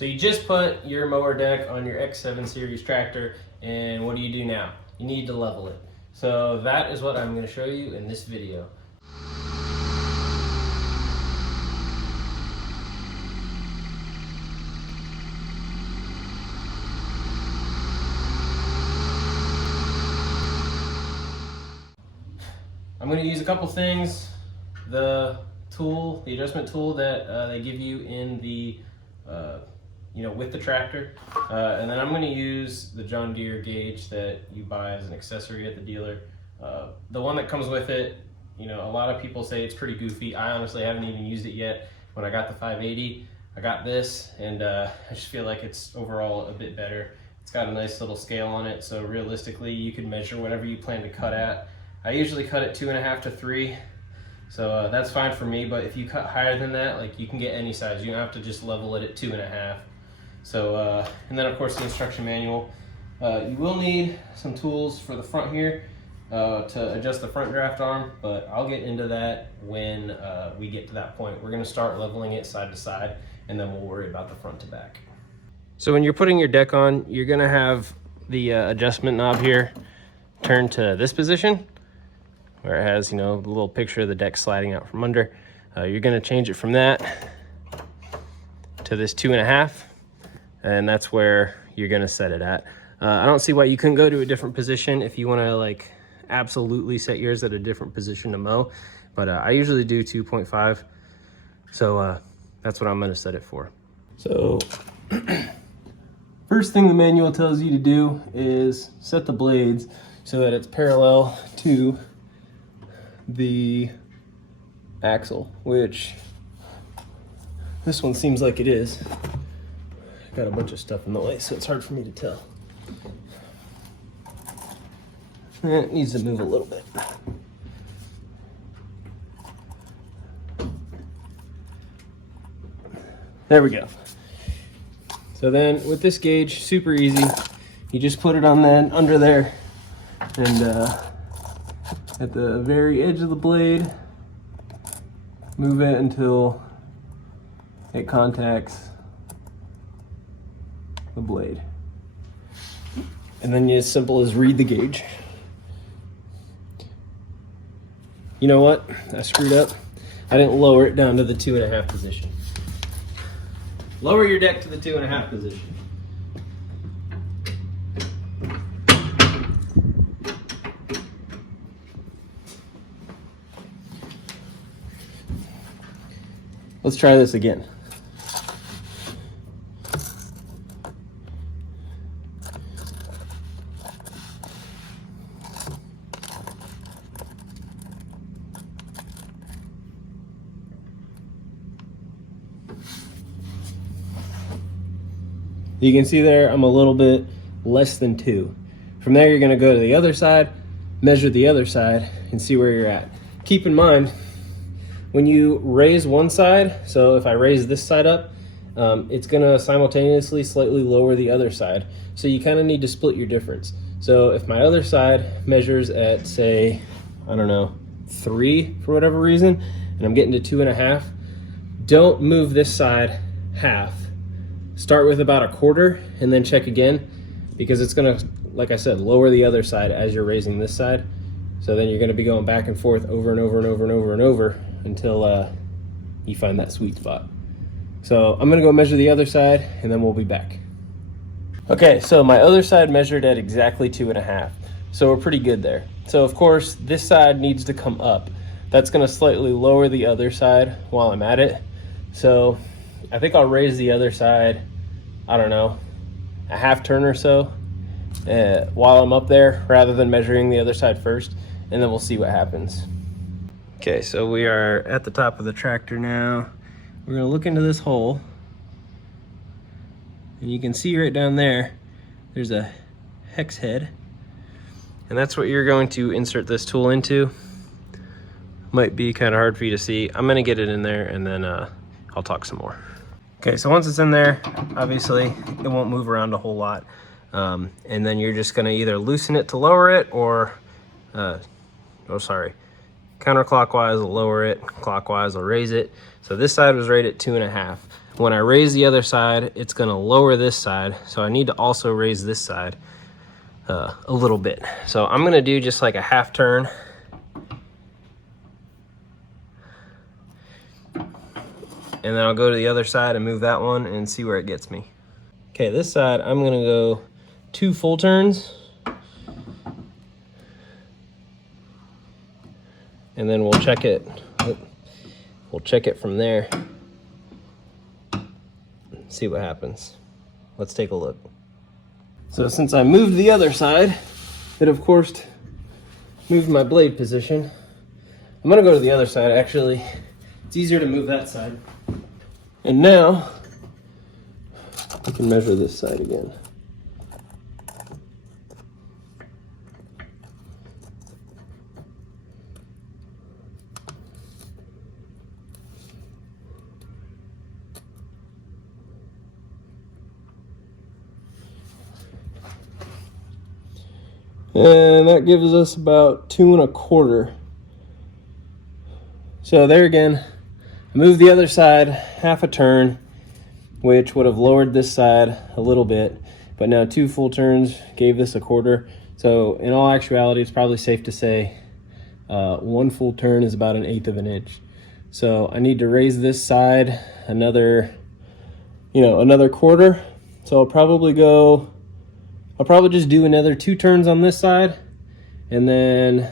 So you just put your mower deck on your X7 series tractor, and what do you do now? You need to level it. So that is what I'm going to show you in this video. I'm going to use a couple things. The adjustment tool that they give you in the, with the tractor. And then I'm going to use the John Deere gauge that you buy as an accessory at the dealer. The one that comes with it, a lot of people say it's pretty goofy. I honestly haven't even used it yet. When I got the 580, I got this, and I just feel like it's overall a bit better. It's got a nice little scale on it, so realistically you can measure whatever you plan to cut at. I usually cut at 2.5 to 3, so that's fine for me, but if you cut higher than that, like, you can get any size. You don't have to just level it at 2.5. So, and then of course the instruction manual. You will need some tools for the front here to adjust the front draft arm, but I'll get into that when we get to that point. We're gonna start leveling it side to side, and then we'll worry about the front to back. So when you're putting your deck on, you're gonna have the adjustment knob here turned to this position, where it has, the little picture of the deck sliding out from under. You're gonna change it from that to this 2.5, and that's where you're gonna set it at. I don't see why you couldn't go to a different position if you wanna absolutely set yours at a different position to mow, but I usually do 2.5, so that's what I'm gonna set it for. So first thing the manual tells you to do is set the blades so that it's parallel to the axle, which this one seems like it is. Got a bunch of stuff in the way, so it's hard for me to tell. It needs to move a little bit. There we go. So then with this gauge, super easy. You just put it on then under there, and at the very edge of the blade, move it until it contacts the blade. And then as simple as read the gauge. You know what? I screwed up. I didn't lower it down to the 2.5 position. Lower your deck to the 2.5 position. Let's try this again. You can see there I'm a little bit less than 2. From there you're going to go to the other side, measure the other side, and see where you're at. Keep in mind, when you raise one side, so if I raise this side up, it's gonna simultaneously slightly lower the other side. So you kind of need to split your difference. So if my other side measures at, say, I don't know, 3 for whatever reason, and I'm getting to 2.5, don't move this side half. Start with about 1/4 and then check again, because it's gonna, like I said, lower the other side as you're raising this side. So then you're gonna be going back and forth over and over and over and over and over until you find that sweet spot. So I'm gonna go measure the other side, and then we'll be back. Okay, so my other side measured at exactly 2.5. So we're pretty good there. So of course, this side needs to come up. That's gonna slightly lower the other side while I'm at it. So I think I'll raise the other side, I don't know, a 1/2 turn or so while I'm up there, rather than measuring the other side first, and then we'll see what happens. Okay, so we are at the top of the tractor now. We're gonna look into this hole, and you can see right down there, there's a hex head, and that's what you're going to insert this tool into. Might be kind of hard for you to see. I'm gonna get it in there, and then I'll talk some more. Okay, so once it's in there, obviously it won't move around a whole lot, and then you're just gonna either loosen it to lower it, or counterclockwise will lower it, clockwise will raise it. So this side was right at 2.5. when I raise the other side, it's gonna lower this side. So I need to also raise this side a little bit. So I'm gonna do just like a half turn. And then I'll go to the other side and move that one and see where it gets me. Okay, this side, I'm gonna go 2 full turns. And then we'll check it. We'll check it from there. See what happens. Let's take a look. So since I moved the other side, it of course moved my blade position. I'm gonna go to the other side actually. It's easier to move that side. And now, we can measure this side again. And that gives us about 2 1/4. So there again, I moved the other side half a turn, which would have lowered this side a little bit, but now 2 full turns gave this 1/4. So in all actuality, it's probably safe to say 1 full turn is about 1/8 of an inch. So I need to raise this side another 1/4. So I'll probably just do another 2 turns on this side and then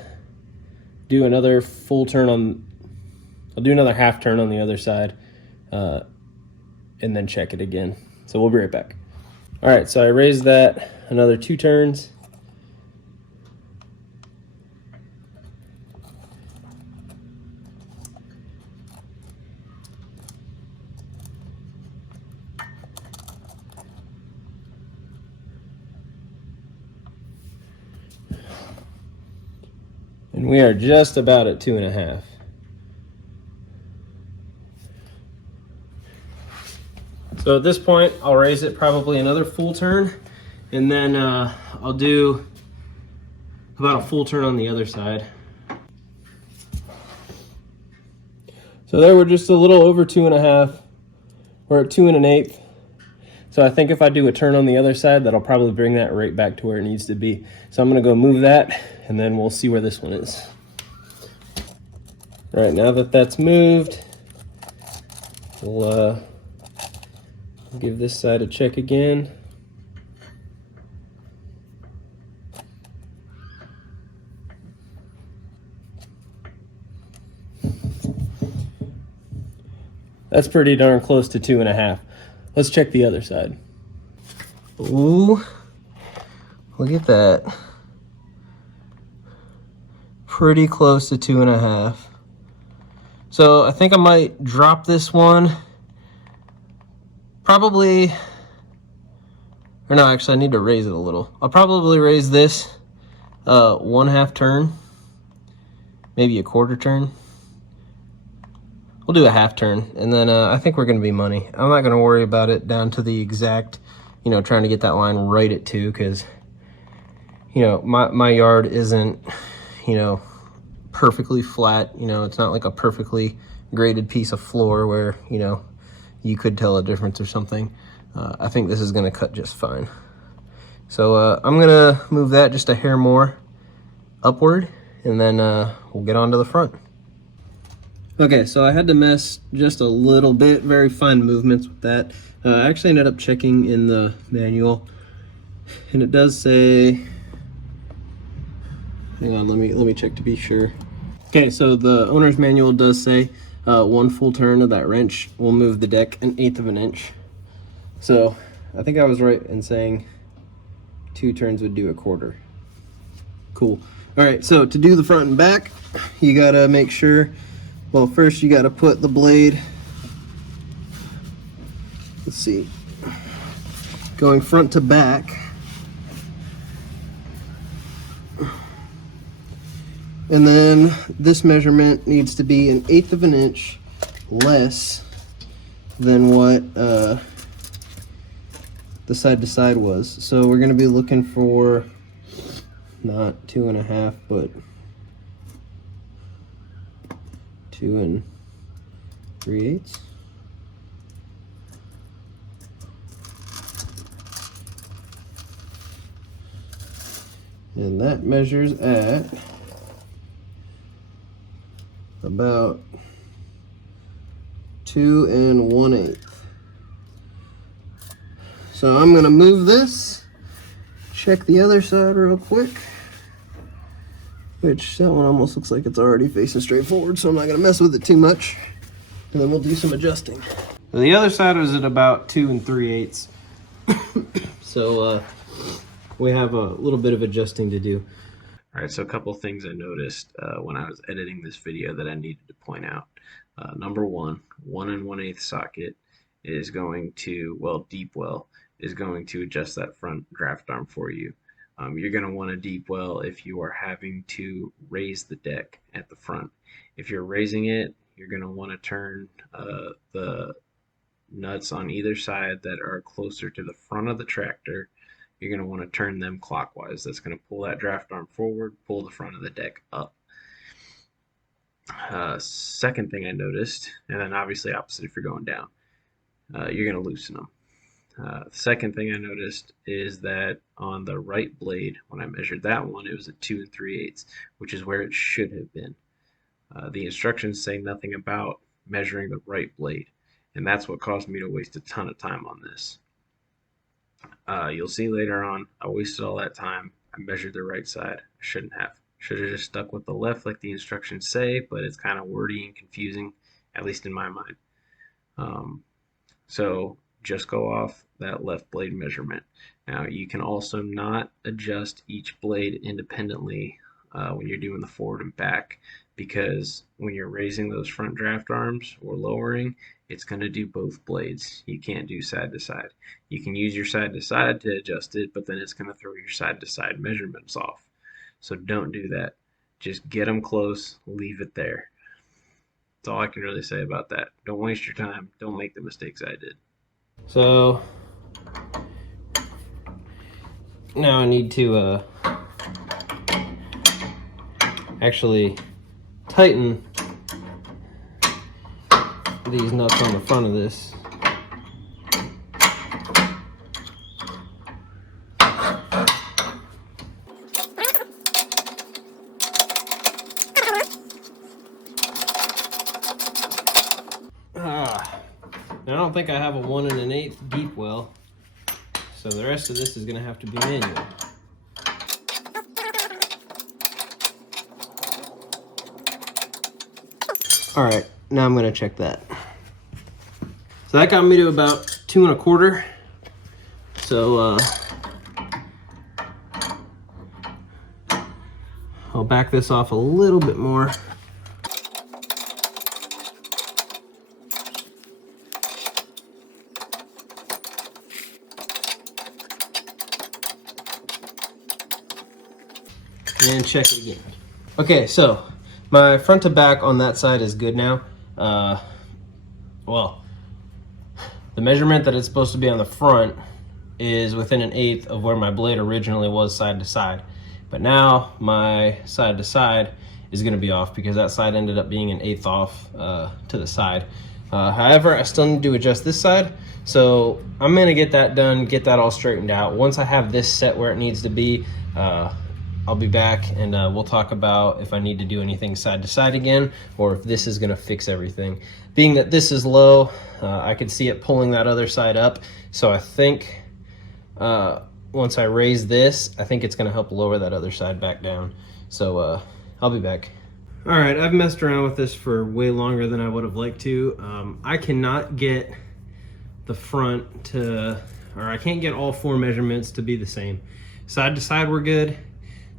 do another full turn on, I'll do another half turn on the other side and then check it again. So we'll be right back. All right, so I raised that another 2 turns. And we are just about at 2 1/2. So at this point, I'll raise it probably another full turn, and then I'll do about a full turn on the other side. So there we're just a little over 2 1/2. We're at 2 1/8. So I think if I do a turn on the other side, that'll probably bring that right back to where it needs to be. So I'm gonna go move that, and then we'll see where this one is. All right, now that that's moved, we'll give this side a check again. That's pretty darn close to 2 1/2. Let's check the other side. Ooh, look at that. Pretty close to 2 1/2. So I think I might drop this one. Probably, or no, actually I need to raise it a little. I'll probably raise this 1/2 turn, maybe a 1/4 turn. We'll do a half turn, and then I think we're gonna be money. I'm not gonna worry about it down to the exact, trying to get that line right at 2, because, my yard isn't, perfectly flat. It's not like a perfectly graded piece of floor where, you could tell a difference or something. I think this is gonna cut just fine. So I'm gonna move that just a hair more upward, and then we'll get on to the front. Okay, so I had to mess just a little bit, very fine movements with that. I actually ended up checking in the manual, and it does say, hang on, let me check to be sure. Okay, so the owner's manual does say 1 full turn of that wrench will move the deck 1/8 of an inch. So I think I was right in saying 2 turns would do a 1/4. Cool. All right, so to do the front and back, you gotta make sure, well, first you gotta put the blade, let's see, going front to back. And then this measurement needs to be 1/8 of an inch less than what the side to side was. So we're gonna be looking for not 2 1/2, but 2 3/8. And that measures at about 2 1/8. So I'm gonna move this, check the other side real quick, which that one almost looks like it's already facing straight forward, so I'm not gonna mess with it too much. And then we'll do some adjusting. The other side was at about 2 3/8. So we have a little bit of adjusting to do. All right, so a couple of things I noticed when I was editing this video that I needed to point out. Number one, 1 1/8 socket is going to, well, deep well, is going to adjust that front draft arm for you. You're going to want a deep well if you are having to raise the deck at the front. If you're raising it, you're going to want to turn the nuts on either side that are closer to the front of the tractor. You're going to want to turn them clockwise. That's going to pull that draft arm forward, pull the front of the deck up. Second thing I noticed, and then obviously opposite if you're going down, you're going to loosen them. The second thing I noticed is that on the right blade, when I measured that one, it was at 2 3/8, which is where it should have been. The instructions say nothing about measuring the right blade, and that's what caused me to waste a ton of time on this. You'll see later on, I wasted all that time. I measured the right side. I shouldn't have. Should have just stuck with the left like the instructions say, but it's kind of wordy and confusing, at least in my mind. So just go off that left blade measurement. Now you can also not adjust each blade independently when you're doing the forward and back, because when you're raising those front draft arms or lowering, it's going to do both blades. You can't do side to side. You can use your side to side to adjust it, but then it's going to throw your side to side measurements off. So don't do that. Just get them close, leave it there. That's all I can really say about that. Don't waste your time. Don't make the mistakes I did. So now I need to actually tighten these nuts on the front of this. I don't think I have a 1 1/8 deep well, so the rest of this is going to have to be manual. All right, now I'm going to check that. So that got me to about 2 1/4. So I'll back this off a little bit more. And check it again. Okay, so my front to back on that side is good now. Well, the measurement that it's supposed to be on the front is within 1/8 of where my blade originally was side to side. But now my side to side is going to be off because that side ended up being 1/8 off to the side. However, I still need to adjust this side. So I'm going to get that done, get that all straightened out. Once I have this set where it needs to be, I'll be back and we'll talk about if I need to do anything side to side again or if this is going to fix everything. Being that this is low, I could see it pulling that other side up. So I think once I raise this, I think it's going to help lower that other side back down. So I'll be back. All right, I've messed around with this for way longer than I would have liked to. I cannot get the front to, or I can't get all 4 measurements to be the same. Side to side we're good.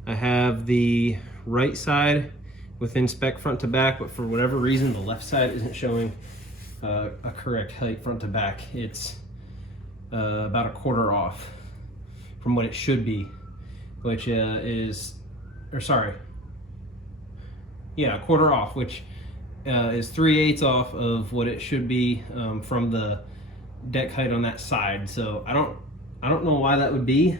I have the right side within spec front to back, but for whatever reason the left side isn't showing a correct height front to back. It's about 1/4 off from what it should be, which is, or sorry, yeah, 1/4 off, which is 3/8 off of what it should be from the deck height on that side. So I don't know why that would be.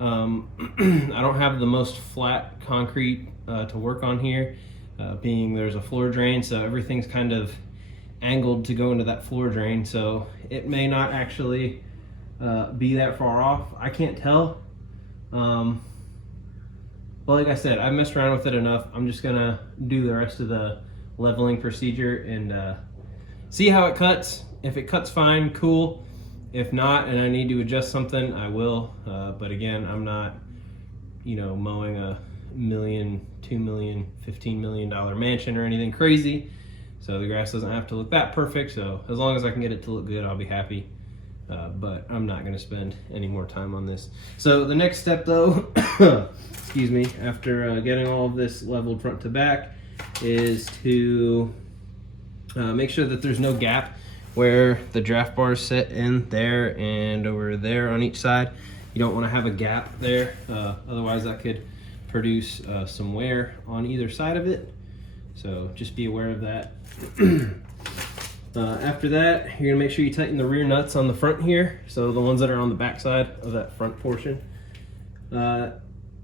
I don't have the most flat concrete to work on here, being there's a floor drain, so everything's kind of angled to go into that floor drain, so it may not actually be that far off. I can't tell, But like I said, I messed around with it enough. I'm just gonna do the rest of the leveling procedure and see how it cuts. If it cuts fine, cool. If not, and I need to adjust something, I will. But again, I'm not, mowing a $1 million, $2 million, $15 million mansion or anything crazy. So the grass doesn't have to look that perfect. So as long as I can get it to look good, I'll be happy. But I'm not gonna spend any more time on this. So the next step though, excuse me, after getting all of this leveled front to back, is to make sure that there's no gap where the draft bars sit in there and over there on each side. You don't want to have a gap there, otherwise that could produce some wear on either side of it. So just be aware of that. After that, you're gonna make sure you tighten the rear nuts on the front here, so the ones that are on the back side of that front portion. Then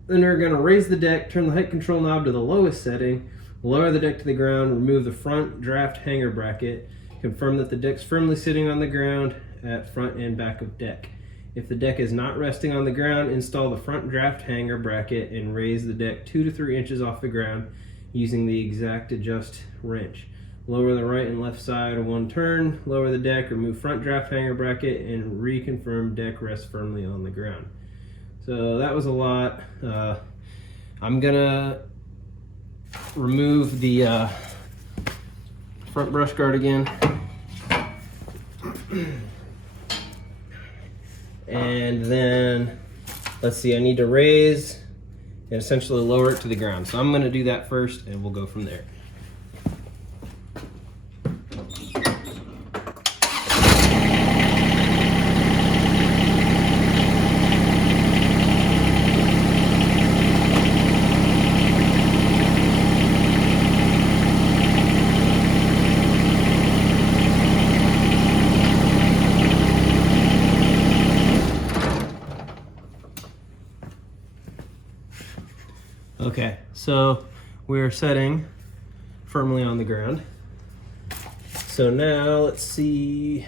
we're gonna raise the deck, turn the height control knob to the lowest setting, lower the deck to the ground, remove the front draft hanger bracket, confirm that the deck's firmly sitting on the ground at front and back of deck. If the deck is not resting on the ground, install the front draft hanger bracket and raise the deck 2 to 3 inches off the ground using the exact adjust wrench. Lower the right and left side 1 turn, lower the deck, remove front draft hanger bracket, and reconfirm deck rests firmly on the ground. So that was a lot. I'm gonna remove the front brush guard again. And then, let's see, I need to raise and essentially lower it to the ground. So I'm gonna do that first and we'll go from there. Okay, so we're setting firmly on the ground. So now let's see,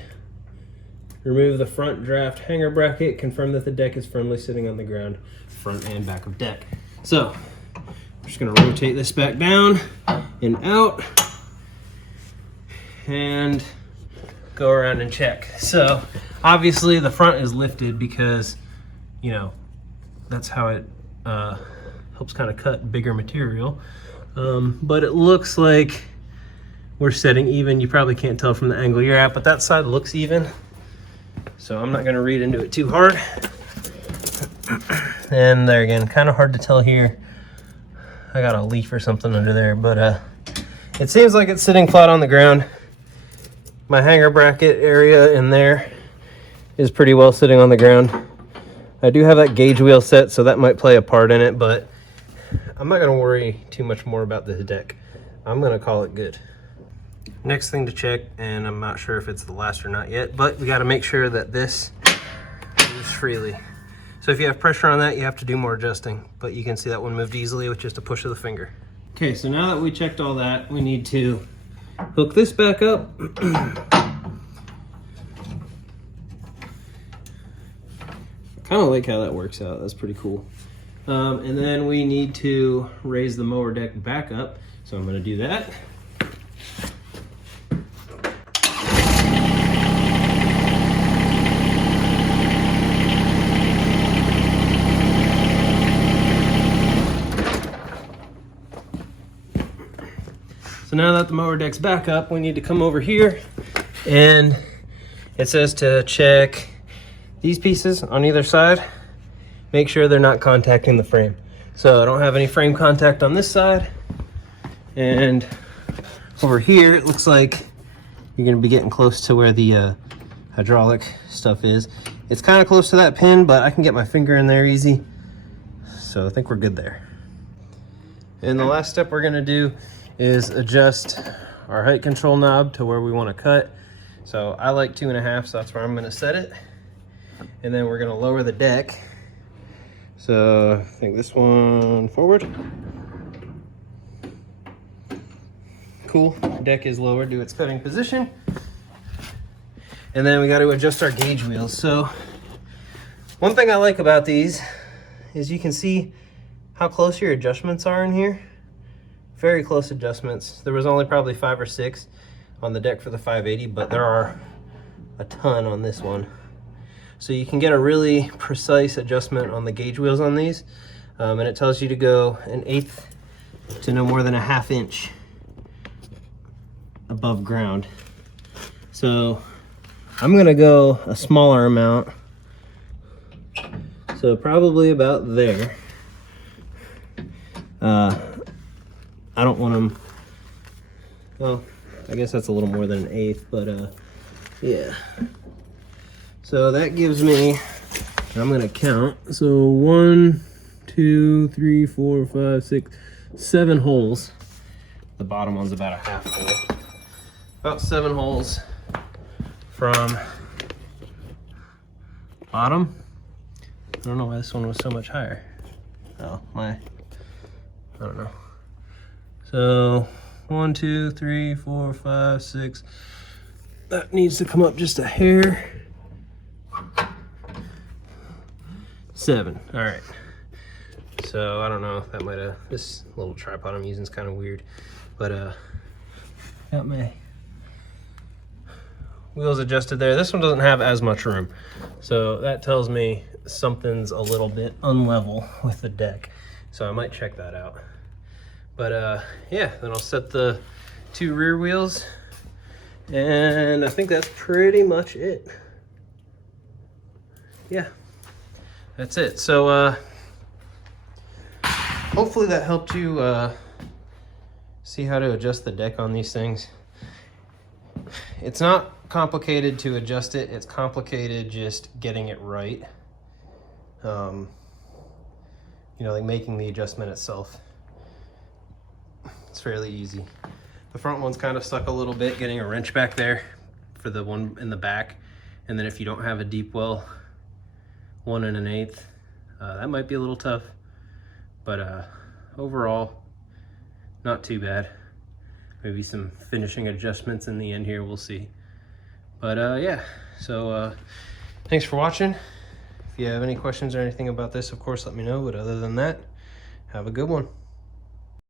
remove the front draft hanger bracket, confirm that the deck is firmly sitting on the ground, front and back of deck. So I'm just gonna rotate this back down and out and go around and check. So obviously the front is lifted because, that's how it helps kind of cut bigger material. But it looks like we're setting even. You probably can't tell from the angle you're at, but that side looks even. So I'm not gonna read into it too hard. And there again, kind of hard to tell here. I got a leaf or something under there, but it seems like it's sitting flat on the ground. My hanger bracket area in there is pretty well sitting on the ground. I do have that gauge wheel set, so that might play a part in it, but I'm not gonna worry too much more about this deck. I'm gonna call it good. Next thing to check, and I'm not sure if it's the last or not yet, but we gotta make sure that this moves freely. So if you have pressure on that, you have to do more adjusting, but you can see that one moved easily with just a push of the finger. Okay, so now that we checked all that, we need to hook this back up. Kind of like how that works out. That's pretty cool. And then we need to raise the mower deck back up. So I'm going to do that. So now that the mower deck's back up, we need to come over here, and it says to check these pieces on either side. Make sure they're not contacting the frame. So I don't have any frame contact on this side. And over here, it looks like you're gonna be getting close to where the hydraulic stuff is. It's kind of close to that pin, but I can get my finger in there easy. So I think we're good there. And the last step we're gonna do is adjust our height control knob to where we wanna cut. So I like 2.5, so that's where I'm gonna set it. And then we're gonna lower the deck. So I think this one forward. Cool, deck is lowered to its cutting position. And then we got to adjust our gauge wheels. So one thing I like about these is you can see how close your adjustments are in here. Very close adjustments. There was only probably 5 or 6 on the deck for the 580, but there are a ton on this one. So you can get a really precise adjustment on the gauge wheels on these, and it tells you to go 1/8 to no more than 1/2 inch above ground. So I'm gonna go a smaller amount, so probably about there. I don't want them, well, I guess that's a little more than 1/8, but yeah. So that gives me, I'm gonna count, so 1, 2, 3, 4, 5, 6, 7 holes. The bottom one's about a 1/2 hole. About 7 holes from bottom. I don't know why this one was so much higher. Oh, I don't know. So 1, 2, 3, 4, 5, 6. That needs to come up just a hair. 7. All right. So I don't know if that might have, this little tripod I'm using is kind of weird, but got my wheels adjusted there. This one doesn't have as much room, so that tells me something's a little bit unlevel with the deck. So I might check that out. But yeah, then I'll set the 2 rear wheels, and I think that's pretty much it. Yeah, that's it. So hopefully that helped you see how to adjust the deck on these things. It's not complicated to adjust it, it's complicated just getting it right. You know, like making the adjustment itself. It's fairly easy. The front one's kind of stuck a little bit, getting a wrench back there for the one in the back. And then if you don't have a deep well 1 1/8, that might be a little tough. But overall, not too bad. Maybe some finishing adjustments in the end here, we'll see. But yeah, so thanks for watching. If you have any questions or anything about this, of course, let me know. But other than that, have a good one.